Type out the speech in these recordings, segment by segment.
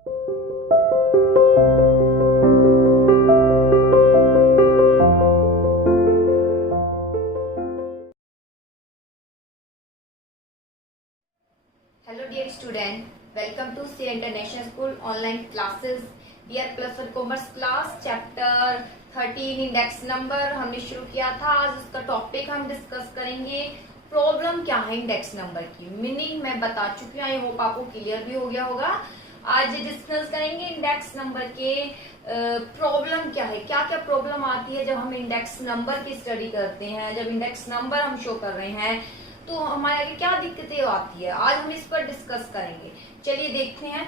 Hello dear student, welcome to C International School online classes. Dear plus one commerce class chapter 13 index number हमने शुरू किया था। आज इसका टॉपिक हम डिस्कस करेंगे प्रॉब्लम क्या है इंडेक्स नंबर की। मीनिंग मैं बता चुकी हूँ, आई होप आपको क्लियर भी हो गया होगा। आज डिस्कस करेंगे इंडेक्स नंबर के प्रॉब्लम क्या है, क्या क्या प्रॉब्लम आती है जब हम इंडेक्स नंबर की स्टडी करते हैं, जब इंडेक्स नंबर हम शो कर रहे हैं तो हमारे आगे क्या दिक्कतें आती है। आज हम इस पर डिस्कस करेंगे। चलिए देखते हैं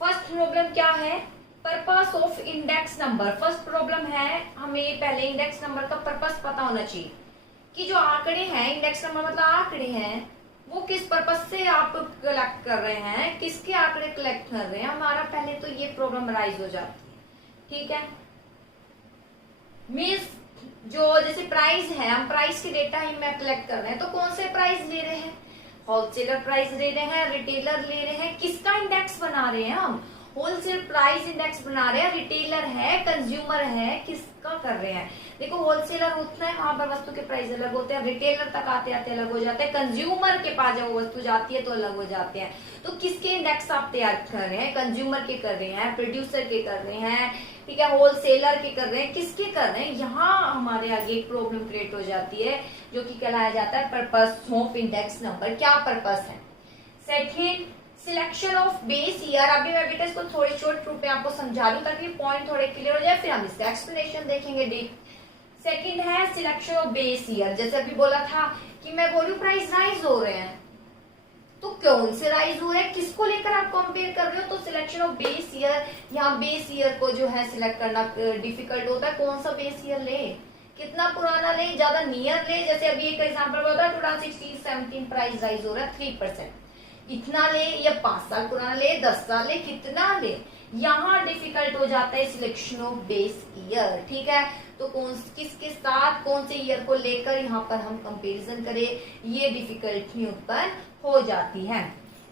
फर्स्ट प्रॉब्लम क्या है। Purpose of index number. First problem है, हमें पहले इंडेक्स नंबर का पर्पस पता होना चाहिए कि जो आंकड़े हैं, इंडेक्स नंबर मतलब आंकड़े हैं, वो किस पर्पस से आप कलेक्ट कर रहे हैं, किसके आंकड़े कलेक्ट कर रहे हैं। हमारा पहले तो ये प्रॉब्लम राइज हो जाती है, ठीक है। मीन्स जो जैसे प्राइस है, हम प्राइस के डेटा ही में कलेक्ट कर रहे हैं, तो कौन से प्राइस ले रहे हैं, होलसेलर प्राइस ले रहे हैं, रिटेलर ले रहे हैं, किसका इंडेक्स बना रहे हैं हम, होलसेल प्राइस इंडेक्स बना रहे हैं, रिटेलर है, कंज्यूमर है, किसका कर रहे हैं। देखो होलसेलर होता है, वहां पर वस्तु के प्राइस अलग होते हैं, रिटेलर तक आते आते अलग हो जाते हैं, कंज्यूमर के पास जब वो वस्तु जाती है तो अलग हो जाते हैं। तो किसके इंडेक्स आप तैयार कर रहे हैं, कंज्यूमर के कर रहे हैं, प्रोड्यूसर के कर रहे हैं, ठीक है, होलसेलर के कर रहे हैं, किसके कर रहे हैं। यहाँ हमारे आगे एक प्रॉब्लम क्रिएट हो जाती है जो कि कहलाया जाता है पर्पस ऑफ इंडेक्स नंबर। क्या पर्पस है। Second, selection of base year. अभी मैं बेटा इसको थोड़े शॉर्ट रूप में आपको समझा दूं ताकि पॉइंट थोड़े क्लियर हो जाए, फिर हम इसका एक्सप्लेनेशन देखेंगे डीप। सेकेंड है सिलेक्शन ऑफ बेस ईयर। जैसे अभी बोला था कि मैं बोलूं प्राइस राइज हो रहे हैं, तो कौन से राइज हो रहे हैं, किसको लेकर आप कंपेयर कर रहे हो। तो सिलेक्शन ऑफ बेस ईयर, यहाँ बेस ईयर को जो है सिलेक्ट करना डिफिकल्ट होता है। कौन सा बेस ईयर ले, कितना पुराना ले, ज्यादा नियर ले। जैसे अभी एक एग्जांपल होता है 2016-17 प्राइस राइज हो रहा है 3%, इतना ले या 5 साल पुराना ले, 10 साल ले, कितना ले। यहाँ डिफिकल्ट हो जाता है सिलेक्शन ऑफ बेस ईयर, ठीक है। तो कौन किसके साथ कौन से ईयर को लेकर यहाँ पर हम कंपैरिजन करें, ये डिफिकल्टी उत्पन्न हो जाती है।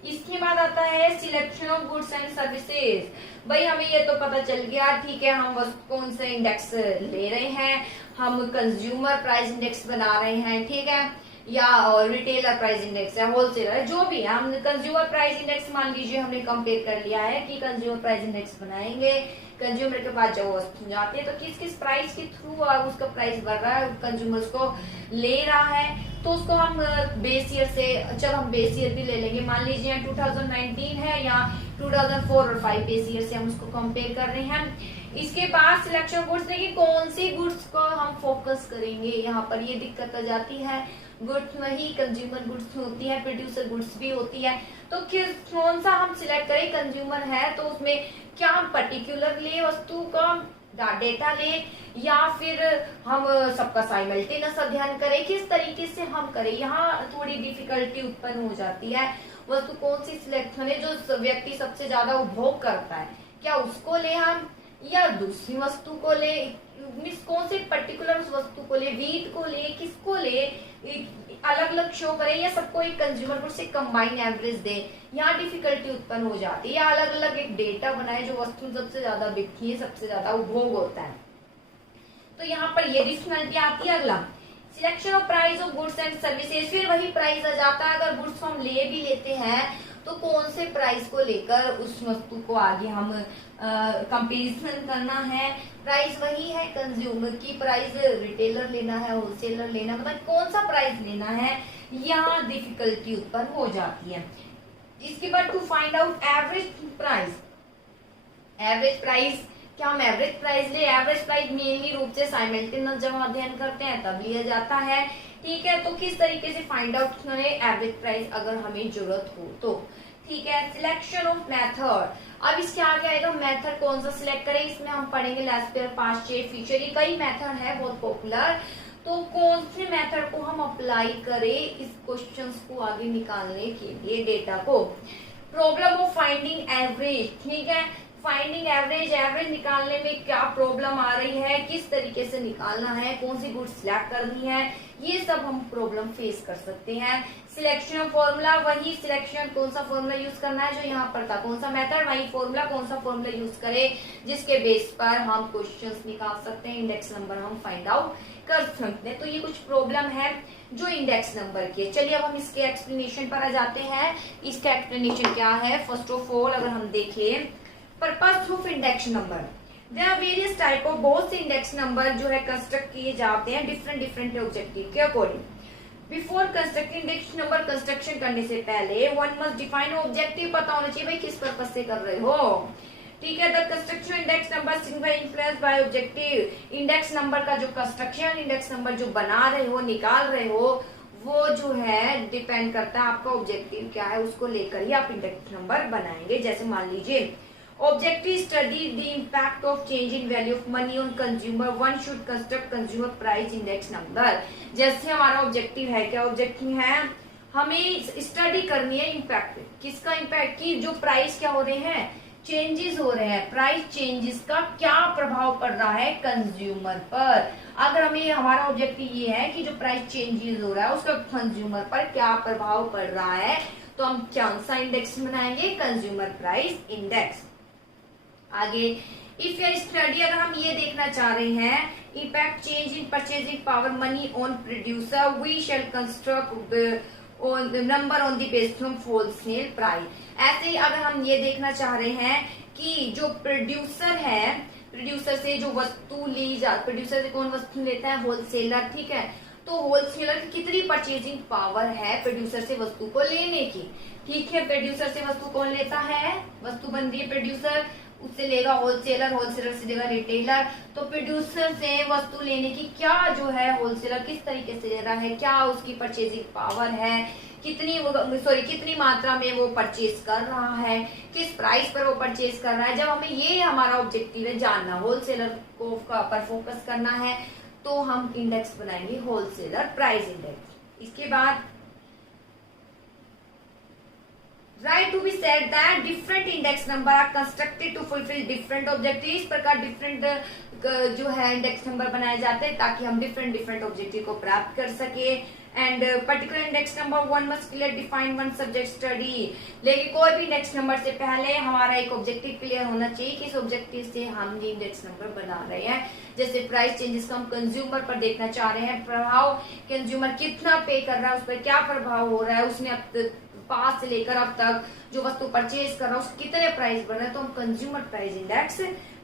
इसके बाद आता है selection of goods and services. भाई हमें ये तो पता चल गया, ठीक है, हम कौन से इंडेक्स ले रहे हैं, हम कंज्यूमर प्राइस इंडेक्स बना रहे हैं, ठीक है, या रिटेलर प्राइस इंडेक्स है, होलसेलर है, जो भी है। हम कंज्यूमर प्राइस इंडेक्स मान लीजिए हमने कंपेयर कर लिया है कि कंज्यूमर प्राइस इंडेक्स बनाएंगे, कंज्यूमर के पास जब वस्तु जाती है तो किस किस प्राइस के थ्रू उसका प्राइस बढ़ रहा है, कंज्यूमर उसको ले रहा है, तो उसको हम बेस ईयर से, चलो हम बेस ईयर भी ले लेंगे, मान लीजिए 2019 है या 2004 और 5 बेस ईयर से हम उसको कंपेयर कर रहे हैं। इसके बाद सिलेक्शन गुड्स, देखिए कौन सी गुड्स को हम फोकस करेंगे, यहाँ पर ये दिक्कत आ जाती है। गुड्स में ही कंज्यूमर गुड्स होती है, प्रोड्यूसर गुड्स भी होती है, तो किस कौन सा हम सिलेक्ट करें। कंज्यूमर है तो उसमें क्या हम पर्टिकुलर ले वस्तु का डेटा ले, या फिर हम सबका साइमल्टेनियस अध्ययन करें, किस तरीके से हम करें। यहाँ थोड़ी डिफिकल्टी उत्पन्न हो जाती है। वस्तु कौन सी सिलेक्ट करें जो व्यक्ति सबसे ज्यादा उपभोग करता है, क्या उसको ले हम या दूसरी वस्तु को ले, मीन्स कौन से पर्टिकुलर वस्तु को ले, वीट को ले, किसको ले, अलग अलग शो करें या सबको एक कंज्यूमर गुड से कंबाइन एवरेज दे। यहाँ डिफिकल्टी उत्पन्न हो जाती है। या अलग अलग एक डेटा बनाए जो वस्तु सबसे ज्यादा बिकती है, सबसे ज्यादा उपभोग होता है, तो यहाँ पर ये डिफिकल्टी आती है। अगला selection of price of goods and services. फिर वही प्राइस आ जाता है, अगर गुड्स हम ले भी लेते हैं तो कौन से प्राइस को लेकर उस वस्तु को आगे हम कंपैरिजन करना है। प्राइस वही है, कंज्यूमर की प्राइस, रिटेलर लेना है, होलसेलर लेना, मतलब कौन सा प्राइस लेना है, यहाँ डिफिकल्टी उत्पन्न हो जाती है। इसके बाद to find out average price. Average price, क्या हम एवरेज प्राइस ले। एवरेज प्राइस मेनली रूप से साइमल्टेनियस जब हम अध्ययन करते हैं तब लिया जाता है, ठीक है। तो किस तरीके से फाइंड आउट करें एवरेज प्राइस अगर हमें जरूरत हो तो, ठीक है। Selection of method. अब इसके आगे आएगा मेथड कौन सा सिलेक्ट करें, इसमें हम पढ़ेंगे last pair, past, check, future, ये कई मेथड है बहुत पॉपुलर। तो कौन से मेथड को हम अप्लाई करें इस क्वेश्चंस को आगे निकालने के लिए, डेटा को। प्रॉब्लम ऑफ फाइंडिंग एवरेज, ठीक है। फाइंडिंग एवरेज, एवरेज निकालने में क्या प्रॉब्लम आ रही है, किस तरीके से निकालना है, कौन सी गुड्स सिलेक्ट करनी है, ये सब हम प्रॉब्लम फेस कर सकते हैं। सिलेक्शन ऑफ फॉर्मूला, वही सिलेक्शन, कौन सा फॉर्मूला यूज करना है जो यहाँ पर था, कौन सा मेथड, वही फॉर्मूला, कौन सा फॉर्मूला यूज करें जिसके बेस पर हम क्वेश्चंस निकाल सकते हैं, इंडेक्स नंबर हम फाइंड आउट कर सकते हैं। तो ये कुछ प्रॉब्लम है जो इंडेक्स नंबर की है। चलिए अब हम इसके एक्सप्लेनेशन पर आ जाते हैं। इसका एक्सप्लेनेशन क्या है? फर्स्ट ऑफ ऑल अगर हम देखें purpose of index number, there are various type of, बहुत से इंडेक्स नंबर जो है कंस्ट्रक्ट किए जाते हैं डिफरेंट ऑब्जेक्टिव के according. Before constructing index number, construction करने से पहले वन मस्ट डिफाइन ऑब्जेक्टिव पता होना चाहिए भाई किस पर्पस से कर रहे हो, ठीक है। The construction index number signify influence by objective, index number का जो कंस्ट्रक्शन, इंडेक्स नंबर जो बना रहे हो, निकाल रहे हो, वो जो है डिपेंड करता है आपका ऑब्जेक्टिव क्या है, उसको लेकर ही आप इंडेक्स नंबर बनाएंगे। जैसे मान लीजिए objective study the impact of change in value of money on consumer, one should construct consumer price index number. जैसे हमारा ऑब्जेक्टिव है, क्या ऑब्जेक्टिव है, हमें स्टडी करनी है इम्पैक्ट, किसका इम्पैक्ट, की जो प्राइस क्या हो रहे हैं, चेंजेस हो रहे हैं, प्राइस चेंजेस का क्या प्रभाव पड़ रहा है कंज्यूमर पर। अगर हमें हमारा ऑब्जेक्टिव ये है कि जो प्राइस चेंजेस हो रहा है उसका कंज्यूमर पर क्या प्रभाव पड़ रहा है, तो हम कौन सा इंडेक्स बनाएंगे, कंज्यूमर प्राइस इंडेक्स। आगे इफ यूर स्टडी, अगर हम ये देखना चाह रहे हैं impact change in purchasing power money on producer, we shall construct on the number on the basis of wholesale price। ऐसे ही अगर हम ये देखना चाह रहे हैं कि जो प्रोड्यूसर है, प्रोड्यूसर से जो वस्तु ली जा, प्रोड्यूसर से कौन वस्तु लेता है, होलसेलर, ठीक है। तो होलसेलर की कितनी परचेजिंग पावर है प्रोड्यूसर से वस्तु को लेने की, ठीक है। प्रोड्यूसर से वस्तु कौन लेता है, वस्तु बन रही है प्रोड्यूसर, उससे लेगा होलसेलर, होलसेलर से लेगा रिटेलर। तो प्रोड्यूसर से वस्तु लेने की क्या जो है होलसेलर किस तरीके से ले रहा है, क्या उसकी परचेजिंग पावर है, कितनी मात्रा में वो परचेज कर रहा है, किस प्राइस पर वो परचेज कर रहा है। जब हमें ये हमारा ऑब्जेक्टिव है जानना, होलसेलर को पर फोकस करना है, तो हम इंडेक्स बनाएंगे होलसेलर प्राइस इंडेक्स। इसके बाद right to be said that different index number are constructed to fulfil different objective. इस प्रकार डिफरेंट जो है इंडेक्स नंबर बनाए जाते हैं ताकि हम डिफरेंट ऑब्जेक्टिव को प्राप्त कर सके। And particular index number one must clear define one subject study, लेकिन कोई भी इंडेक्स नंबर से पहले हमारा एक ऑब्जेक्टिव क्लियर होना चाहिए कि इस ऑब्जेक्टिव से हम ये इंडेक्स नंबर बना रहे हैं। जैसे प्राइस चेंजेस को हम कंज्यूमर पर देखना चाह रहे हैं, प्रभाव कंज्यूमर कितना पे कर रहा है, उस पर क्या प्रभाव हो रहा है, उसने अब पास से लेकर अब तक जो वस्तु परचेज कर रहा है उसके कितने प्राइस बढ़ रहे हैं, तो हम कंज्यूमर प्राइस इंडेक्स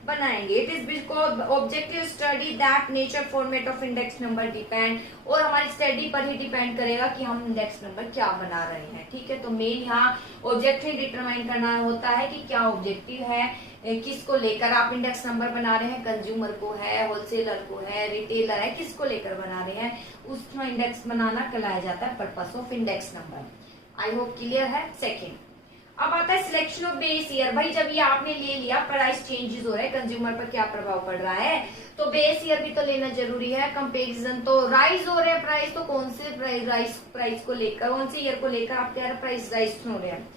बनाएंगे। It is because objective study that nature format of index number depend, और हमारी स्टडी पर ही डिपेंड करेगा कि हम इंडेक्स नंबर क्या बना रहे हैं, ठीक है। तो मेन यहाँ ऑब्जेक्टिव डिटरमाइन करना होता है कि क्या ऑब्जेक्टिव है, किसको लेकर आप इंडेक्स नंबर बना रहे हैं, कंज्यूमर को है, होलसेलर को है, रिटेलर है, किसको लेकर बना रहे हैं, उसमें इंडेक्स बनाना कहलाया जाता है purpose of index number. I hope clear है। सेकेंड, अब आता है सिलेक्शन ऑफ बेस ईयर। भाई जब ये आपने ले लिया प्राइस चेंजेस हो रहे हैं, कंज्यूमर पर क्या प्रभाव पड़ रहा है, तो बेस ईयर भी तो लेना जरूरी है। कंपेरिजन, तो राइज हो रहे हैं प्राइस, तो कौन से प्राइस को लेकर, कौन से ईयर को लेकर आप कह रहे प्राइस राइज हो रहे हैं।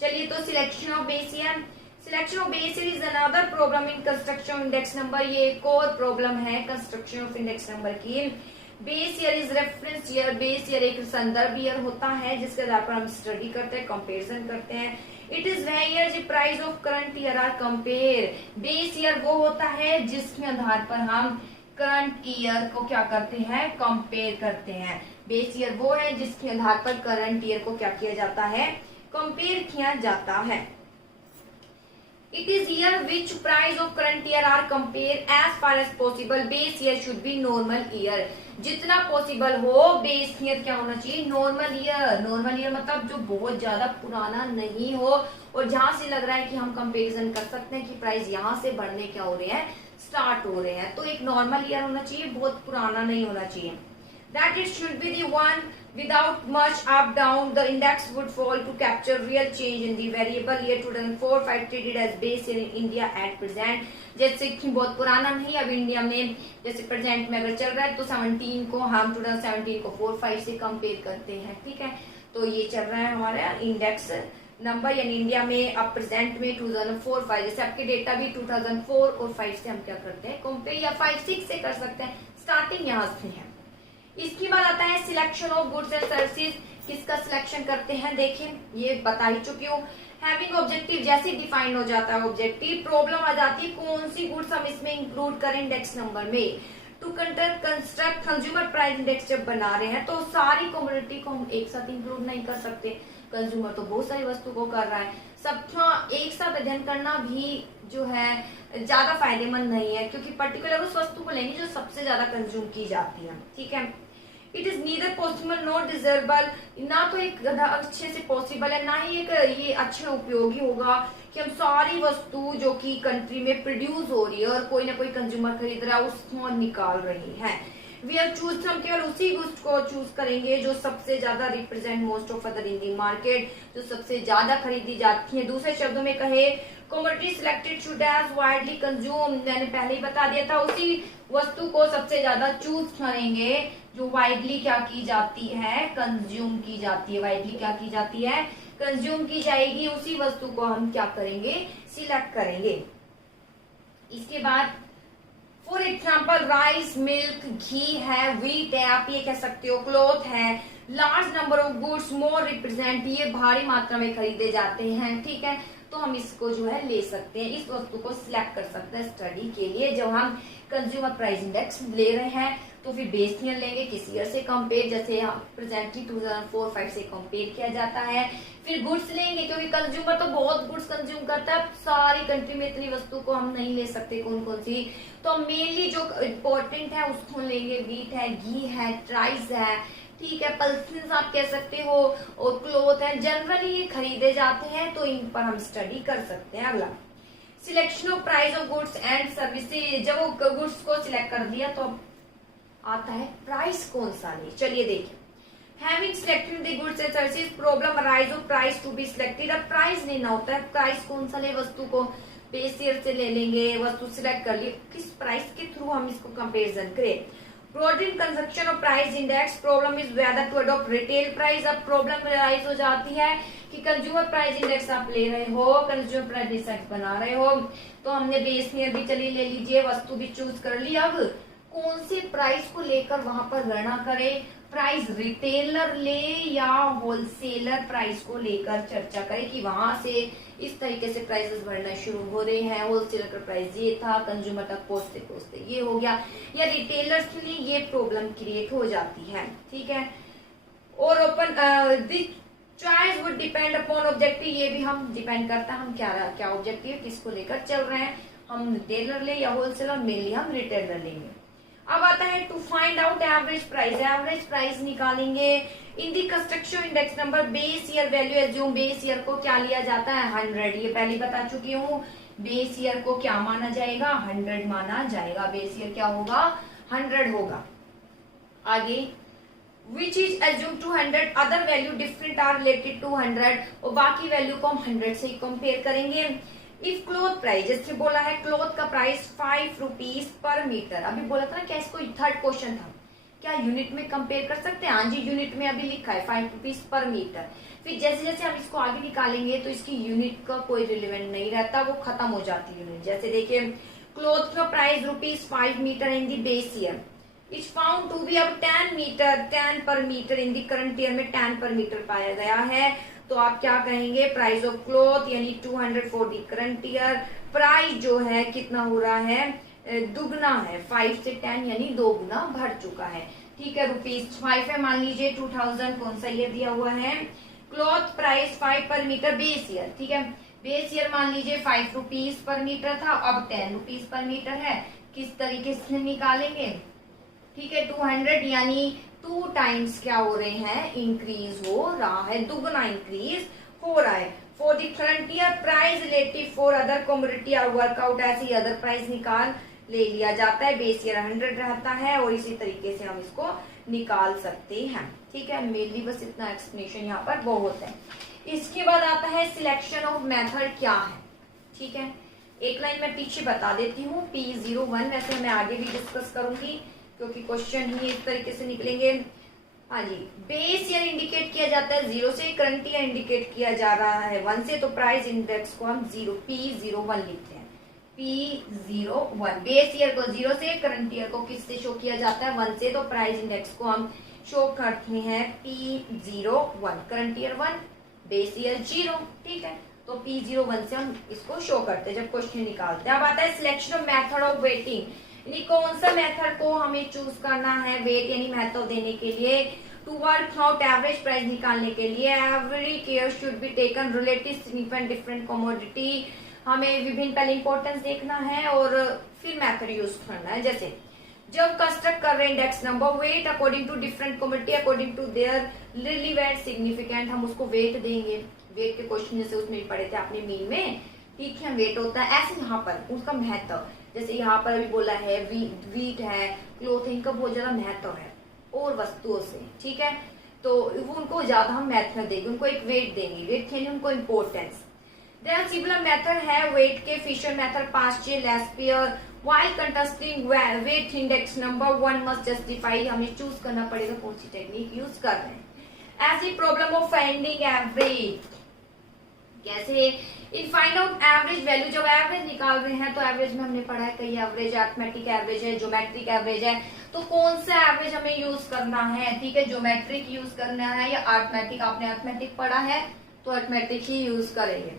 चलिए, तो selection of base year, selection of base year is another problem in construction index number. ये एक और प्रॉब्लम है कंस्ट्रक्शन ऑफ इंडेक्स नंबर की। Base year is reference year, base year एक संदर्भ ईयर होता है जिसके आधार पर हम स्टडी करते हैं, कंपैरिजन करते हैं। इट इज वह ईयर जो price of current year are compare. Base year वो होता है जिसके आधार पर हम करंट ईयर को क्या करते हैं, कंपेयर करते हैं। बेस ईयर वो है जिसके आधार पर करंट ईयर को क्या किया जाता है, कंपेयर किया जाता है। It is year which price of current year are compared as far as possible. Base year should be normal year. जितना पॉसिबल हो बेस ईयर क्या होना चाहिए, नॉर्मल ईयर। नॉर्मल ईयर मतलब जो बहुत ज्यादा पुराना नहीं हो और जहां से लग रहा है कि हम कंपैरिजन कर सकते हैं कि प्राइस यहाँ से बढ़ने क्या हो रहे हैं, स्टार्ट हो रहे हैं, तो एक नॉर्मल ईयर होना चाहिए, बहुत पुराना नहीं होना चाहिए। That it should be the one without much up down. The index would fall to capture real change in the variable year 2004-5 treated as base year in India at present. जैसे कि बहुत पुराना नहीं, अब इंडिया में जैसे present में अगर चल रहा है तो 17 को हम 2017 को 4-5 से कंपेयर करते हैं, ठीक है। तो ये चल रहा है हमारा इंडेक्स नंबर यानी इंडिया में अब प्रेजेंट में 2004-5, जैसे आपके डेटा भी 2004 और 5 से हम क्या करते हैं कंपेयर, या 5-6 से कर सकते हैं, स्टार्टिंग यहाँ से है। इसके बाद आता है selection of goods and services, किसका सिलेक्शन करते हैं, देखें ये बता ही चुकी हूँ। हैविंग ऑब्जेक्टिव, जैसे डिफाइन हो जाता है ऑब्जेक्टिव, प्रॉब्लम आ जाती है कौन सी गुड्स हम इसमें इंक्लूड करें इंडेक्स नंबर में। To construct consumer price index जब बना रहे हैं तो सारी कमोडिटी को हम एक साथ इंक्लूड नहीं कर सकते, कंज्यूमर तो बहुत सारी वस्तु को कर रहा है, सबका एक साथ अध्ययन करना भी जो है ज्यादा फायदेमंद नहीं है, क्योंकि पर्टिकुलर उस वस्तु को लेंगे जो सबसे ज्यादा कंज्यूम की जाती है, ठीक है। It is neither possible not desirable, ना तो एक अच्छे से पॉसिबल है, ना ही एक ये अच्छे उपयोगी होगा कि हम सारी वस्तु जो कि कंट्री में प्रोड्यूस हो रही है और कोई ना कोई कंज्यूमर खरीद रहा है उसको निकाल रही है। वी आर चूज, हम केवल उसी गुड्स को चूज करेंगे जो सबसे ज्यादा represent most of other in the market, जो सबसे ज्यादा खरीदी जाती है। दूसरे शब्दों में कहे commodity selected should have widely consume, मैंने पहले ही बता दिया था, उसी वस्तु को सबसे ज्यादा चूज करेंगे जो वाइडली क्या की जाती है, कंज्यूम की जाती है, वाइडली क्या की जाती है, कंज्यूम की जाएगी, उसी वस्तु को हम क्या करेंगे, सिलेक्ट करेंगे। इसके बाद फॉर एग्जाम्पल राइस, मिल्क, घी है, व्हीट है, आप ये कह सकते हो, क्लॉथ है, large number of goods more represent, ये भारी मात्रा में खरीदे जाते हैं, ठीक है, तो हम इसको जो है ले सकते हैं, इस वस्तु को सिलेक्ट कर सकते हैं स्टडी के लिए। जब हम कंज्यूमर प्राइस इंडेक्स ले रहे हैं तो फिर बेस ईयर लेंगे, किस ईयर से कंपेयर, जैसे प्रेजेंटली 2004-5 से कंपेयर किया जाता है। फिर गुड्स लेंगे, क्योंकि कंज्यूमर तो बहुत गुड्स कंज्यूम करता है, सारी कंट्री में इतनी वस्तु को हम नहीं ले सकते, कौन कौन सी, तो मेनली जो इम्पोर्टेंट है उसको लेंगे, व्हीट है, घी है, राइस है, ठीक है, पल्सेस आप कह सकते हो, और क्लोथ है, जनरली ये खरीदे जाते हैं, तो इन पर हम स्टडी कर सकते हैं। अगला selection of price of goods and services, जब वो गुड्स को सिलेक्ट कर दिया तो अब आता है प्राइस कौन सा ले, चलिए देखिए। Having selected the goods and services, problem arise of price to be selected, अब प्राइस लेना होता है, प्राइस कौन सा ले, वस्तु को बेस ईयर से ले लेंगे, वस्तु सिलेक्ट कर ली, किस प्राइस के थ्रू हम इसको कंपेरिजन करें। Broadening construction of price index, problem is whether to adopt retail price, अब प्रॉब्लम राइज हो जाती है कि कंज्यूमर प्राइस इंडेक्स आप ले रहे हो, कंज्यूमर प्राइस इंडेक्स बना रहे हो, तो हमने बेस ईयर भी चलिए ले लीजिए, वस्तु भी चूज कर ली, अब कौन से प्राइस को लेकर वहां पर गणना करें, प्राइस रिटेलर ले या होलसेलर प्राइस को लेकर चर्चा करें कि वहां से इस तरीके से प्राइसेस बढ़ना शुरू हो रहे हैं, होलसेलर का प्राइस ये था, कंज्यूमर तक पहुंचते पहुंचते ये हो गया, या रिटेलर्स के लिए ये प्रॉब्लम क्रिएट हो जाती है, ठीक है। और open choice would depend upon objective, ये भी हम डिपेंड करता है हम क्या ऑब्जेक्टिव किसको लेकर चल रहे हैं, हम रिटेलर ले या होलसेलर, मेनली हम रिटेलर लेंगे। अब आता है to find out average price, average price निकालेंगे in the construction index number, base year value assume, base year को क्या लिया जाता है 100, ये पहले बता चुकी हूँ, बेस ईयर को क्या माना जाएगा 100 माना जाएगा, बेस ईयर क्या होगा 100 होगा। आगे which is assume to 100, other value different are related to 100, और बाकी वैल्यू को हम 100 से ही कंपेयर करेंगे। इफ क्लॉथ प्राइस, जैसे बोला है क्लॉथ का प्राइस 5 रुपीज पर मीटर, अभी बोला था ना, क्या इसको थर्ड क्वेश्चन था, क्या यूनिट में कंपेयर कर सकते हैं, हाँ जी यूनिट में अभी लिखा है 5 रुपीज पर मीटर। फिर जैसे जैसे हम इसको आगे निकालेंगे तो इसकी यूनिट का कोई रिलेवेंट नहीं रहता, वो खत्म हो जाती है यूनिट। जैसे देखिए क्लॉथ का price ₹5 metre in the base year, is found to be अब 10 per metre in the current year में 10 पर मीटर पाया गया है, तो आप क्या कहेंगे प्राइस ऑफ क्लॉथ यानी 200 for the current year, price जो है कितना हो रहा है दुगना है, 5 से 10 यानी 2 गुना बढ़ चुका है, ठीक है। ₹5 है, मान लीजिए 2000 कौन सा ईयर दिया हुआ है, क्लॉथ प्राइस 5 पर मीटर बेस ईयर, ठीक है, बेस ईयर मान लीजिए 5 रुपीज पर मीटर था, अब 10 रुपीज पर मीटर है, किस तरीके से निकालेंगे, ठीक है। 200 यानी 2 टाइम्स क्या हो रहे हैं, इंक्रीज हो रहा है, दुगना इंक्रीज हो रहा है। For the current year price relative for other commodity are work out, ऐसे ही अदर प्राइस निकाल ले लिया जाता है, बेस ईयर 100 रहता है, और इसी तरीके से हम इसको निकाल सकते हैं, ठीक है। मेनली बस इतना एक्सप्लेनेशन यहाँ पर बहुत है। इसके बाद आता है सिलेक्शन ऑफ मेथड क्या है, ठीक है, एक लाइन में पीछे बता देती हूँ, P01 वैसे मैं आगे भी डिस्कस करूंगी क्योंकि क्वेश्चन ही इस तरीके से निकलेंगे। हाँ जी, बेस ईयर इंडिकेट किया जाता है 0 से, करंट ईयर इंडिकेट किया जा रहा है 1 से, तो प्राइस इंडेक्स को हम P01 लिखते हैं। P01 बेस ईयर को 0 से, करंट ईयर को किससे शो किया जाता है 1 से, तो प्राइस इंडेक्स को हम शो करते हैं P01, current year 1, base year 0, ठीक है। तो P01 से हम इसको शो करते हैं जब क्वेश्चन निकालते हैं। अब आता है selection of method of waiting, यानी कौन सा मेथड को हमें चूज करना है वेट यानी महत्व देने के लिए। To work out average price निकालने के लिए every care should be taken relative significant different commodity, हमें विभिन्न पहले इंपॉर्टेंस देखना है और फिर मेथड यूज करना है। जैसे जब कंस्ट्रक्ट कर रहे हैं index number weight according to different commodity according to their relevant significant, हम उसको वेट देंगे। वेट के क्वेश्चन जैसे उसमें पढ़े थे आपने मील में, ठीक है, वेट होता है। ऐसे यहाँ पर उसका महत्व, जैसे यहाँ पर अभी बोला है वीट है, क्लोथिंग का बहुत ज्यादा महत्व है और वस्तुओं से, ठीक है, तो वो उनको ज्यादा हम मेथड देंगे, उनको एक वेट देंगे, वेट यानी उनको इम्पोर्टेंस। देन सिमिलर मेथड है वेट के Fisher method, Paasche, Laspeyres, while contesting weight index number 1 must justify, हमें चूज करना पड़ेगा कौन सी टेक्निक यूज कर रहे हैं। ऐसी प्रॉब्लम ऑफ फाइंडिंग एवरेज, कैसे इन फाइंड आउट एवरेज वैल्यू, जब एवरेज निकाल रहे हैं तो एवरेज में हमने पढ़ा है कई एवरेज, अरिथमेटिक एवरेज है, ज्योमेट्रिक एवरेज है, तो कौन सा एवरेज हमें यूज करना है, ठीक है, ज्योमेट्रिक यूज करना है या अरिथमेटिक, आपने अरिथमेटिक पढ़ा है तो अरिथमेटिक ही यूज करेंगे।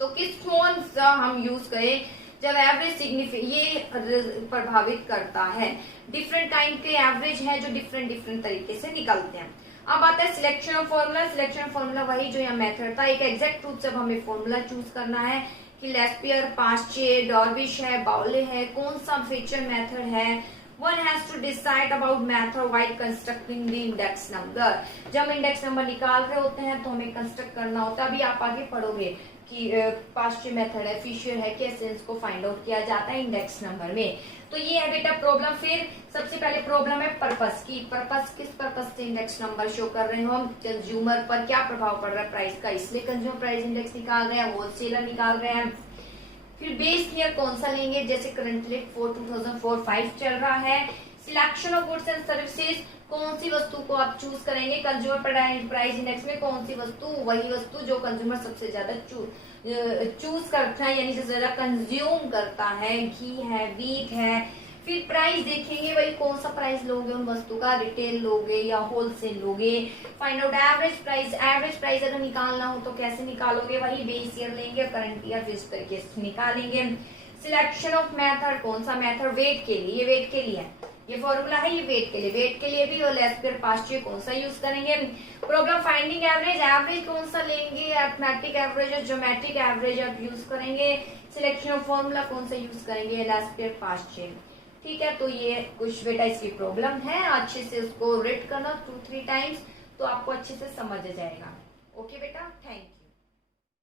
तो किस कौन सा हम यूज करें जब एवरेज ये प्रभावित करता है, डिफरेंट काइंड के एवरेज है जो डिफरेंट डिफरेंट तरीके से निकलते हैं। अब आता है selection of formula, selection of formula वही जो यहाँ मेथड था, एक एग्जैक्ट रूप से हमें फॉर्मूला चूज करना है कि लेस्पियर, पास्चे, डॉर्विश है, बाउले है, कौन सा फीचर मेथड है। One has to decide about method while constructing the index number, जब इंडेक्स नंबर निकाल रहे होते हैं तो हमें कंस्ट्रक्ट करना होता है। अभी आप आगे पढ़ोगे कि पास्चे मेथड है, फिशर है, कैसे इसको फाइंड आउट किया जाता है इंडेक्स नंबर में। तो ये है बेटा प्रॉब्लम। फिर सबसे पहले प्रॉब्लम है पर्पस की, पर्पस किस पर्पस से इंडेक्स नंबर शो कर रहे हो हम, कंज्यूमर पर क्या प्रभाव पड़ रहा है प्राइस का, इसलिए कंज्यूमर प्राइस इंडेक्स निकाल रहे हैं, होलसेलर निकाल रहे हैं। फिर बेस ईयर कौन सा लेंगे, जैसे करंटली 2004-5 चल रहा है। Selection of goods and services, कौन सी वस्तु को आप चूज करेंगे कंज्यूमर प्राइस इंडेक्स में, कौन सी वस्तु, वही वस्तु जो कंज्यूमर सबसे ज्यादा चूज करता है यानी सबसे ज्यादा कंज्यूम करता है, घी है, वीट है। फिर प्राइस देखेंगे, वही कौन सा प्राइस लोगे उन वस्तु का, रिटेल लोगे या होलसेल लोगे। Find out average price, average price अगर निकालना हो तो कैसे निकालोगे, वही बेस ईयर लेंगे, करंट ईयर फिर इस तरीके से निकालेंगे। सिलेक्शन ऑफ मेथड, कौन सा मेथड, वेट के लिए, ये वेट के लिए है, ये फॉर्मूला है, ये वेट के लिए, वेट के लिए भी और लेस्पियर, पास्चे कौन सा यूज करेंगे। प्रॉब्लम फाइंडिंग एवरेज, एवरेज कौन सा लेंगे, अरिथमेटिक एवरेज और ज्योमेट्रिक एवरेज आप यूज करेंगे। सिलेक्शन ऑफ फॉर्मूला कौन सा यूज करेंगे, लेस्पियर, पास्चे, ठीक है। तो ये कुछ बेटा इसकी प्रॉब्लम है, अच्छे से उसको रीड करना 2-3 टाइम्स तो आपको अच्छे से समझ जाएगा। ओके बेटा, थैंक यू।